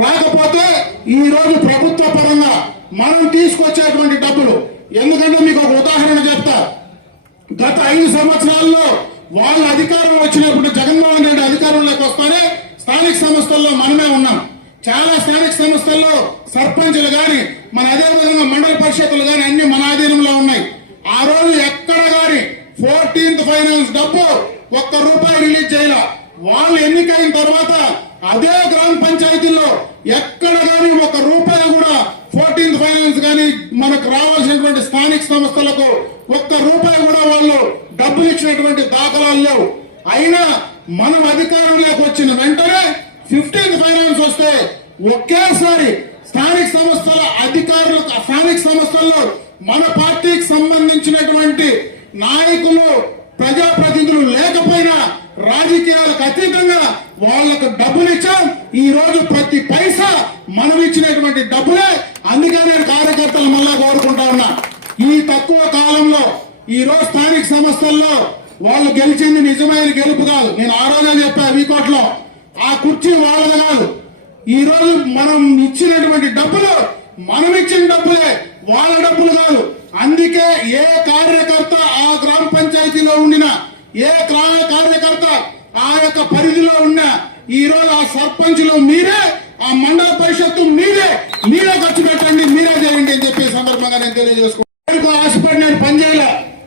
రాకపోతే ఈ రోజు ప్రభుత్వ పరంగా మనం తీసుకొచ్చేటువంటి డబ్బులు. ఎందుకంటే మీకు ఒక ఉదాహరణ చెప్తా. గత ఐదు సంవత్సరాల్లో వాళ్ళ అధికారం వచ్చినప్పుడు జగన్మోహన్ రెడ్డి అధికారంలోకి వస్తేనే స్థానిక సంస్థల్లో మనమే ఉన్నాం. చాలా స్థానిక సంస్థల్లో సర్పంచులు కానీ మన అదే విధంగా మండల పరిషత్తులు కానీ అన్ని మన ఆధీనంలో ఉన్నాయి. ఆ రోజు ఎక్కడ కానీ ఫోర్టీన్త్ ఫైనాన్స్ డబ్బు ఒక్క రూపాయి రిలీజ్ చేయాల. వాళ్ళు ఎన్నికైన తర్వాత అదే గ్రామ పంచాయతీల్లో ఎక్కడ కానీ ఒక రూపాయి కూడా ఫోర్టీన్త్ ఫైనాన్స్ కానీ మనకు రావాల్సినటువంటి స్థానిక సంస్థలకు ఒక్క రూపాయి కూడా వాళ్ళు డబ్బులు ఇచ్చినటువంటి దాఖలాలు లేవు. అయినా మనం అధికారంలోకి వచ్చిన వెంటనే ఫిఫ్టీన్త్ ఫైనాన్స్ వస్తే ఒకేసారి స్థానిక సంస్థల అధికారులు స్థానిక సంస్థల్లో మన పార్టీకి సంబంధించినటువంటి నాయకులు ప్రజాప్రతినిధులు లేకపోయినా రాజకీయ రాజకీయాలకు అతీతంగా వాళ్ళకు డబ్బులు ఇచ్చాం. ఈ రోజు ప్రతి పైసా మనం ఇచ్చినటువంటి డబ్బులే. అందుకే నేను కార్యకర్తలు మళ్ళా కోరుకుంటా ఉన్నా. ఈ తక్కువ కాలంలో ఈ రోజు స్థానిక సంస్థల్లో వాళ్ళు గెలిచింది నిజమైన గెలుపు కాదు. నేను ఆ రోజే చెప్పా వీకోట్లో ఆ కుర్చీ వాళ్ళది కాదు. ఈ రోజు మనం ఇచ్చినటువంటి డబ్బులు మనం ఇచ్చిన డబ్బులే. వాళ్ళ డబ్బులు కాదు. అందుకే ఏ కార్యకర్త ఆ గ్రామ పంచాయతీలో ఉండిన ఏ కార్యకర్త ఆ యొక్క పరిధిలో ఉన్న ఈ రోజు ఆ సర్పంచ్లు మీరే ఆ మండల పరిషత్తు మీరే మీరే ఖర్చు పెట్టండి మీరే చేయండి అని చెప్పి సందర్భంగా నేను తెలియజేసుకుంటాను దేనికో ఆశపడి నేను పని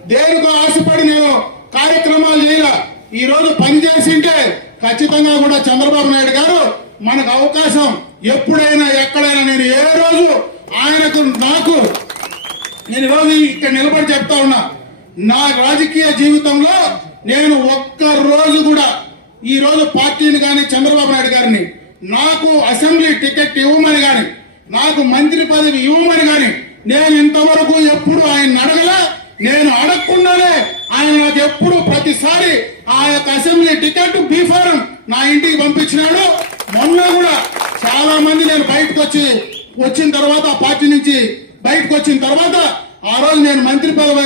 దేనికో ఆశపడి నేను కార్యక్రమాలు చేయాల. ఈ రోజు పని ఖచ్చితంగా కూడా చంద్రబాబు నాయుడు గారు మనకు అవకాశం ఎప్పుడైనా ఎక్కడైనా నేను ఏ రోజు ఆయనకు నాకు నేను ఈరోజు ఇక్కడ నిలబడి చెప్తా ఉన్నా నా రాజకీయ జీవితంలో నేను ఒక్క రోజు కూడా ఈ రోజు పార్టీని కానీ చంద్రబాబు నాయుడు గారిని నాకు అసెంబ్లీ టికెట్ ఇవ్వమని కానీ నాకు మంత్రి పదవి ఇవ్వమని కానీ నేను ఇంతవరకు ఎప్పుడు ఆయన అడగలే నేను అడగకుండానే ఆయన నాకు ఎప్పుడు ప్రతిసారి ఆ యొక్క అసెంబ్లీ టికెట్ బీఫారం నా ఇంటికి పంపించినాడు. మొన్న కూడా చాలా మంది నేను బయటకు వచ్చి వచ్చిన తర్వాత ఆ పార్టీ నుంచి బయటకు వచ్చిన తర్వాత ఆ రోజు నేను మంత్రి పదవి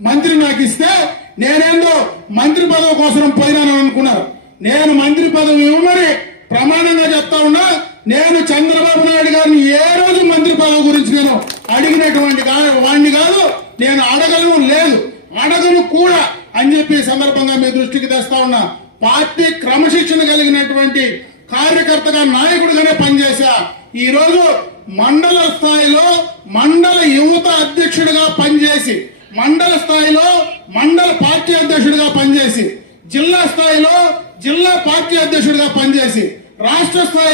మంత్రి నాకు ఇస్తే నేనేందో మంత్రి పదవి కోసం పోయినాను అనుకున్నారు. నేను మంత్రి పదవి ఇవ్వమని ప్రమాణంగా చెప్తా ఉన్నా నేను చంద్రబాబు నాయుడు గారిని ఏ రోజు మంత్రి పదవి గురించి నేను అడిగినటువంటి వాడిని కాదు నేను అడగలను లేదు. అడగను కూడా అని చెప్పి సందర్భంగా మీ దృష్టికి తెస్తా ఉన్నా. పార్టీ క్రమశిక్షణ కలిగినటువంటి కార్యకర్తగా నాయకుడిగానే పనిచేశా. ఈ రోజు మండల స్థాయిలో మండల యువత అధ్యక్షుడిగా పనిచేసి మండల స్థాయిలో మండల పార్టీ అధ్యక్షుడిగా పనిచేసి జిల్లా స్థాయిలో జిల్లా పార్టీ అధ్యక్షుడిగా పనిచేసి రాష్ట్ర స్థాయి